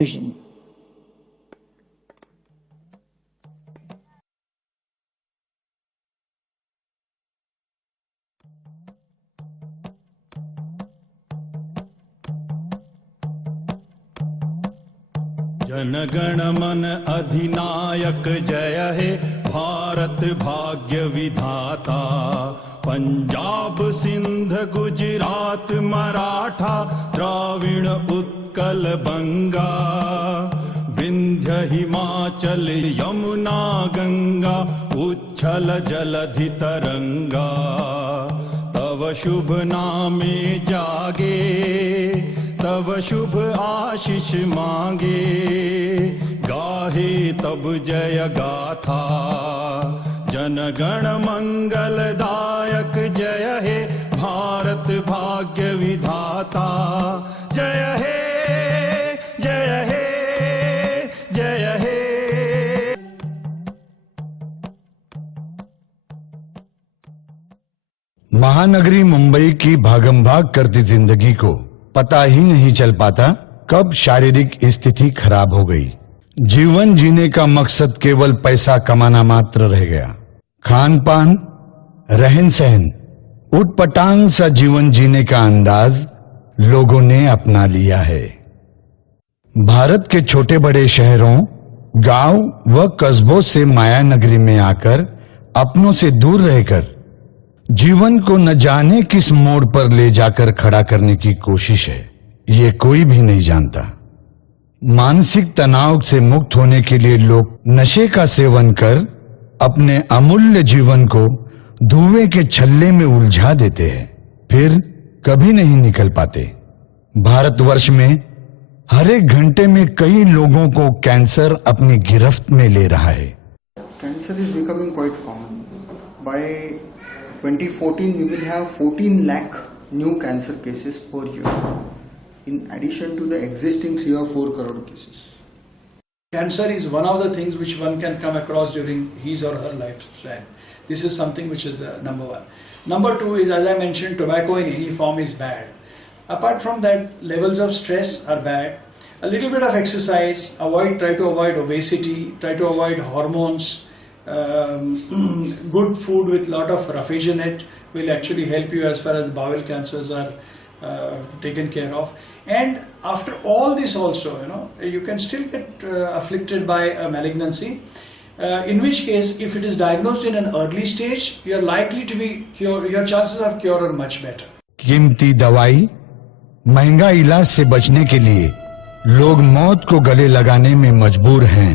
vision. जनगण मन अधिनायक जय हे भारत भाग्य विधाता। पंजाब सिंध गुजरात मराठा द्राविड़ उत्कल बंगा। विंध्य हिमाचल यमुना गंगा उच्छल जलधि तरंगा। तव शुभ नामे जागे तब शुभ आशीष मांगे। गाहे तब जय गाथा जनगण मंगलदायक जय हे भारत भाग्य विधाता। जय हे जय हे जय हे। महानगरी मुंबई की भागम-भाग करती जिंदगी को पता ही नहीं चल पाता कब शारीरिक स्थिति खराब हो गई। जीवन जीने का मकसद केवल पैसा कमाना मात्र रह गया। खान पान, रहन सहन, उटपटांग सा जीवन जीने का अंदाज लोगों ने अपना लिया है। भारत के छोटे बड़े शहरों, गांव व कस्बों से माया नगरी में आकर अपनों से दूर रहकर जीवन को न जाने किस मोड़ पर ले जाकर खड़ा करने की कोशिश है, ये कोई भी नहीं जानता। मानसिक तनाव से मुक्त होने के लिए लोग नशे का सेवन कर अपने अमूल्य जीवन को धुएं के छल्ले में उलझा देते हैं, फिर कभी नहीं निकल पाते। भारतवर्ष में हर एक घंटे में कई लोगों को कैंसर अपनी गिरफ्त में ले रहा है। Cancer is becoming quite common. By 2014, we will have 14 lakh new cancer cases per year, in addition to the existing 3 or 4 crore cases. Cancer is one of the things which one can come across during his or her lifespan. This is something which is the number one. Number two is, as I mentioned, tobacco in any form is bad. Apart from that, levels of stress are bad. A little bit of exercise, try to avoid obesity, try to avoid hormones. Good food with lot of roughage in it will actually help you as far as bowel cancers are taken care of. And after all this also, you can still get afflicted by a malignancy, in which case if it is diagnosed in an early stage, you are likely to be your chances of cure are much better. कीमती दवाई, महंगा इलाज से बचने के लिए लोग मौत को गले लगाने में मजबूर हैं।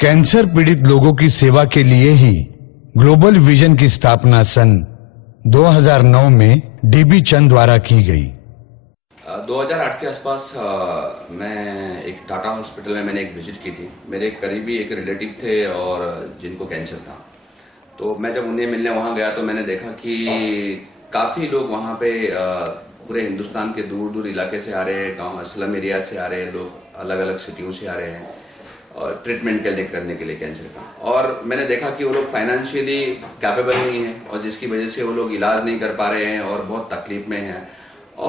कैंसर पीड़ित लोगों की सेवा के लिए ही ग्लोबल विजन की स्थापना सन 2009 में डीबी चंद द्वारा की गई। 2008 के आसपास मैं एक टाटा हॉस्पिटल में मैंने एक विजिट की थी। मेरे एक करीबी एक रिलेटिव थे और जिनको कैंसर था, तो मैं जब उन्हें मिलने वहां गया तो मैंने देखा कि काफी लोग वहां पे पूरे हिंदुस्तान के दूर दूर इलाके से आ रहे हैं, गांव स्लम एरिया से आ रहे हैं लोग, अलग अलग सिटियों से आ रहे हैं और ट्रीटमेंट करने के लिए कैंसर का। और मैंने देखा कि वो लोग फाइनेंशियली कैपेबल नहीं है और जिसकी वजह से वो लोग इलाज नहीं कर पा रहे हैं और बहुत तकलीफ में हैं।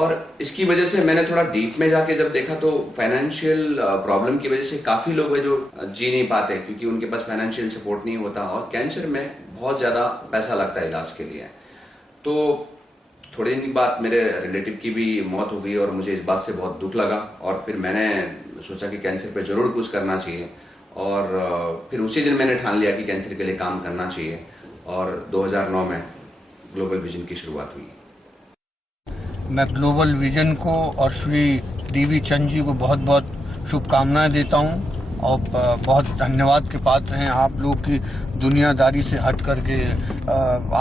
और इसकी वजह से मैंने थोड़ा डीप में जाके जब देखा तो फाइनेंशियल प्रॉब्लम की वजह से काफी लोग हैं जो जी नहीं पाते क्योंकि उनके पास फाइनेंशियल सपोर्ट नहीं होता और कैंसर में बहुत ज्यादा पैसा लगता है इलाज के लिए। तो थोड़ी दिन बाद मेरे रिलेटिव की भी मौत हो गई और मुझे इस बात से बहुत दुख लगा और फिर मैंने सोचा कि कैंसर पे जरूर कुछ करना चाहिए और फिर उसी दिन मैंने ठान लिया कि कैंसर के लिए काम करना चाहिए और 2009 में ग्लोबल विजन की शुरुआत हुई। मैं ग्लोबल विजन को और श्री डीवी चंद जी को बहुत बहुत शुभकामनाएं देता हूं और बहुत धन्यवाद के पात्र हैं। आप लोग की दुनियादारी से हट करके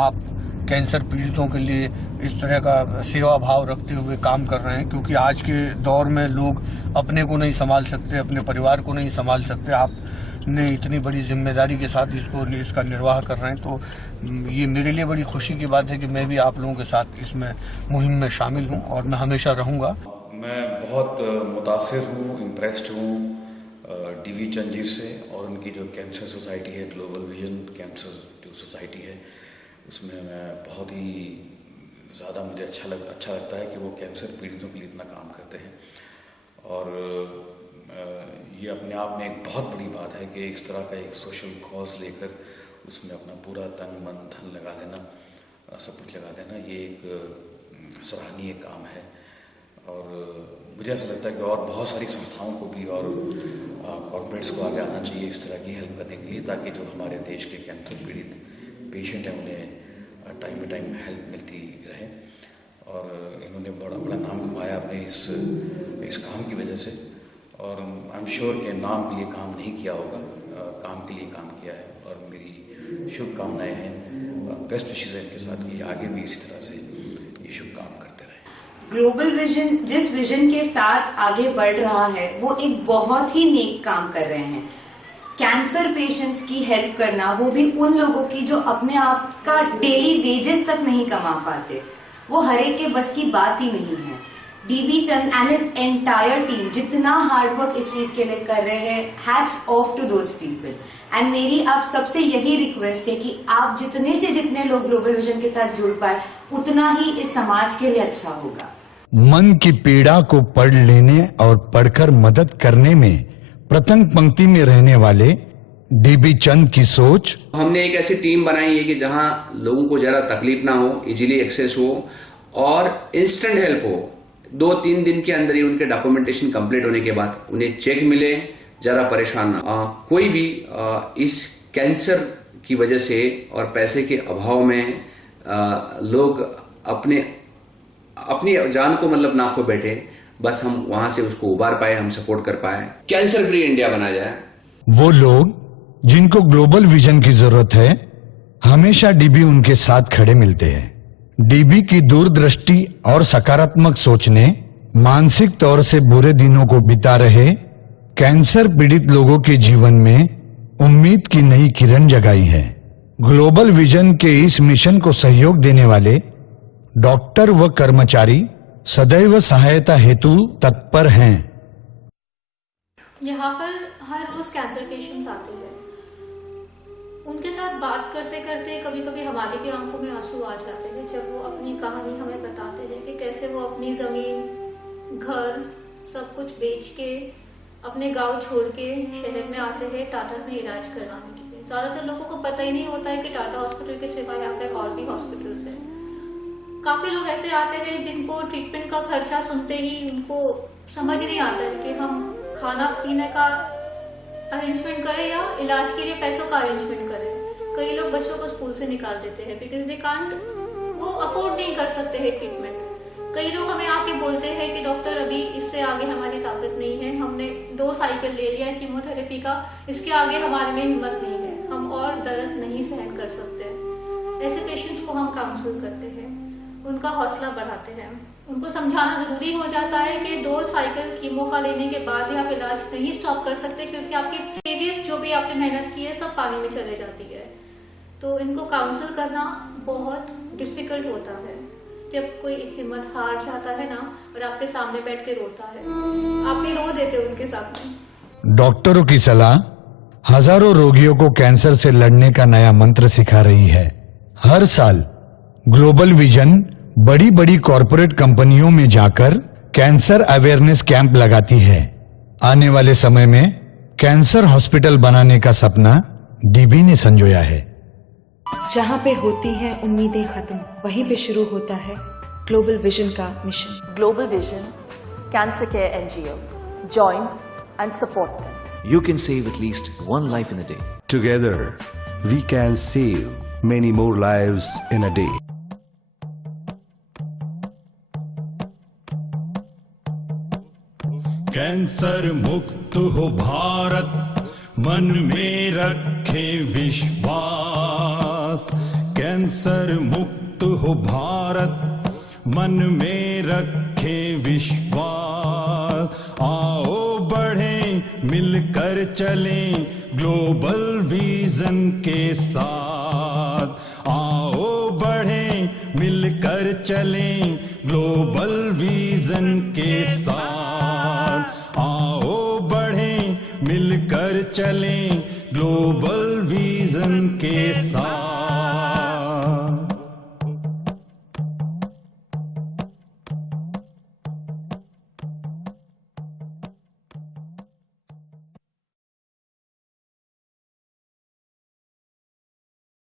आप कैंसर पीड़ितों के लिए इस तरह का सेवा भाव रखते हुए काम कर रहे हैं, क्योंकि आज के दौर में लोग अपने को नहीं संभाल सकते, अपने परिवार को नहीं संभाल सकते। आपने इतनी बड़ी जिम्मेदारी के साथ इसका निर्वाह कर रहे हैं, तो ये मेरे लिए बड़ी खुशी की बात है कि मैं भी आप लोगों के साथ इसमें मुहिम में शामिल हूँ और मैं हमेशा रहूँगा। मैं बहुत मुतासिर हूँ, इम्प्रेस्ड हूँ डीवी चंद जी से और उनकी जो कैंसर सोसाइटी है, ग्लोबल विजन कैंसर जो सोसाइटी है, उसमें मैं बहुत ही ज़्यादा मुझे अच्छा लगता है कि वो कैंसर पीड़ितों के लिए इतना काम करते हैं। और ये अपने आप में एक बहुत बड़ी बात है कि इस तरह का एक सोशल कॉज लेकर उसमें अपना पूरा तन मन धन लगा देना, सब कुछ लगा देना, ये एक सराहनीय काम है। और मुझे ऐसा लगता है कि और बहुत सारी संस्थाओं को भी और कॉर्पोरेट्स को आगे आना चाहिए इस तरह की हेल्प करने के लिए, ताकि जो हमारे देश के कैंसर पीड़ित पेशेंट हैं उन्हें टाइम टू टाइम हेल्प मिलती रहे। और इन्होंने बड़ा नाम कमाया अपने इस काम की वजह से, और आई एम श्योर कि नाम के लिए काम नहीं किया होगा, काम के लिए काम किया है। और मेरी शुभकामनाएं हैं, बेस्ट विशेष है इनके साथ कि आगे भी इसी तरह से ये शुभ काम करते रहे। ग्लोबल विजन जिस विजन के साथ आगे बढ़ रहा है वो एक बहुत ही नेक काम कर रहे हैं। कैंसर पेशेंट्स की हेल्प करना, वो भी उन लोगों की जो अपने आप का डेली वेजेस तक नहीं कमा पाते, वो हर एक के बस की बात ही नहीं है। DB Chand and his entire team जितना हार्ड वर्क इस चीज के लिए कर रहे हैं, hats off to those people. And मेरी आप सबसे यही रिक्वेस्ट है कि आप जितने से जितने लोग ग्लोबल विजन के साथ जुड़ पाए उतना ही इस समाज के लिए अच्छा होगा। मन की पीड़ा को पढ़ लेने और पढ़कर मदद करने में प्रथम पंक्ति में रहने वाले डीबी चंद की सोच। हमने एक ऐसी टीम बनाई है कि जहां लोगों को जरा तकलीफ ना हो, इजीली एक्सेस हो और इंस्टेंट हेल्प हो। 2-3 दिन के अंदर ही उनके डॉक्यूमेंटेशन कंप्लीट होने के बाद उन्हें चेक मिले, जरा परेशान ना। कोई भी इस कैंसर की वजह से और पैसे के अभाव में लोग अपनी जान को मतलब ना खो बैठे, बस हम वहां से उसको उबार पाए, हम सपोर्ट कर पाए, कैंसर फ्री इंडिया बना जाए। वो लोग जिनको ग्लोबल विजन की जरूरत है, हमेशा डीबी उनके साथ खड़े मिलते हैं। डीबी की दूरदृष्टि और सकारात्मक सोच ने मानसिक तौर से बुरे दिनों को बिता रहे कैंसर पीड़ित लोगों के जीवन में उम्मीद की नई किरण जगाई है। ग्लोबल विजन के इस मिशन को सहयोग देने वाले डॉक्टर व कर्मचारी सदैव सहायता हेतु तत्पर हैं। यहाँ पर हर रोज कैंसर पेशेंट्स आते हैं। उनके साथ बात करते करते कभी कभी हमारी भी आंखों में आंसू आ जाते हैं जब वो अपनी कहानी हमें बताते हैं कि कैसे वो अपनी जमीन, घर सब कुछ बेच के अपने गांव छोड़ के शहर में आते हैं टाटा में इलाज करवाने के लिए। ज्यादातर लोगों को पता ही नहीं होता है कि टाटा हॉस्पिटल के सिवा यहाँ पे और भी हॉस्पिटल्स हैं। काफी लोग ऐसे आते हैं जिनको ट्रीटमेंट का खर्चा सुनते ही उनको समझ नहीं आता है कि हम खाना पीने का अरेंजमेंट करें या इलाज के लिए पैसों का अरेंजमेंट करें। कई लोग बच्चों को स्कूल से निकाल देते हैं बिकॉज दे कांट, वो अफोर्ड नहीं कर सकते हैं ट्रीटमेंट। कई लोग हमें आके बोलते हैं कि डॉक्टर अभी इससे आगे हमारी ताकत नहीं है, हमने 2 साइकिल ले लिया कीमोथेरेपी का, इसके आगे हमारे में हिम्मत नहीं है, हम और दर्द नहीं सहन कर सकते। ऐसे पेशेंट्स को हम काउंसिल करते हैं, उनका हौसला बढ़ाते हैं, उनको समझाना जरूरी हो जाता है कि 2 साइकिल कीमो का लेने के बाद ही आप इलाज नहीं स्टॉप कर सकते क्योंकि आपकी प्रीवियस जो भी आपने मेहनत की है सब पानी में चले जाती है। तो इनको काउंसिल करना बहुत डिफिकल्ट होता है। जब कोई हिम्मत हार जाता है ना और आपके सामने बैठ के रोता है, आप भी रो देते उनके सामने। डॉक्टरों की सलाह हजारों रोगियों को कैंसर से लड़ने का नया मंत्र सिखा रही है। हर साल ग्लोबल विजन बड़ी बड़ी कॉरपोरेट कंपनियों में जाकर कैंसर अवेयरनेस कैंप लगाती है। आने वाले समय में कैंसर हॉस्पिटल बनाने का सपना डीबी ने संजोया है। जहाँ पे होती हैं उम्मीदें खत्म, वहीं पे शुरू होता है ग्लोबल विजन का mission. Global vision cancer care NGO. Join and support them. You can save at least 1 life in a day. Together, we can save many more lives in a day. Cancer मुक्त हो भारत, मन में रखे विश्वास। Cancer मुक्त हो भारत, मन में रखे विश्वास। आओ बढ़ें, मिलकर चलें ग्लोबल विजन के साथ। आओ बढ़ें, मिलकर चलें ग्लोबल विजन के साथ। आओ बढ़ें, मिलकर चलें ग्लोबल विजन के साथ।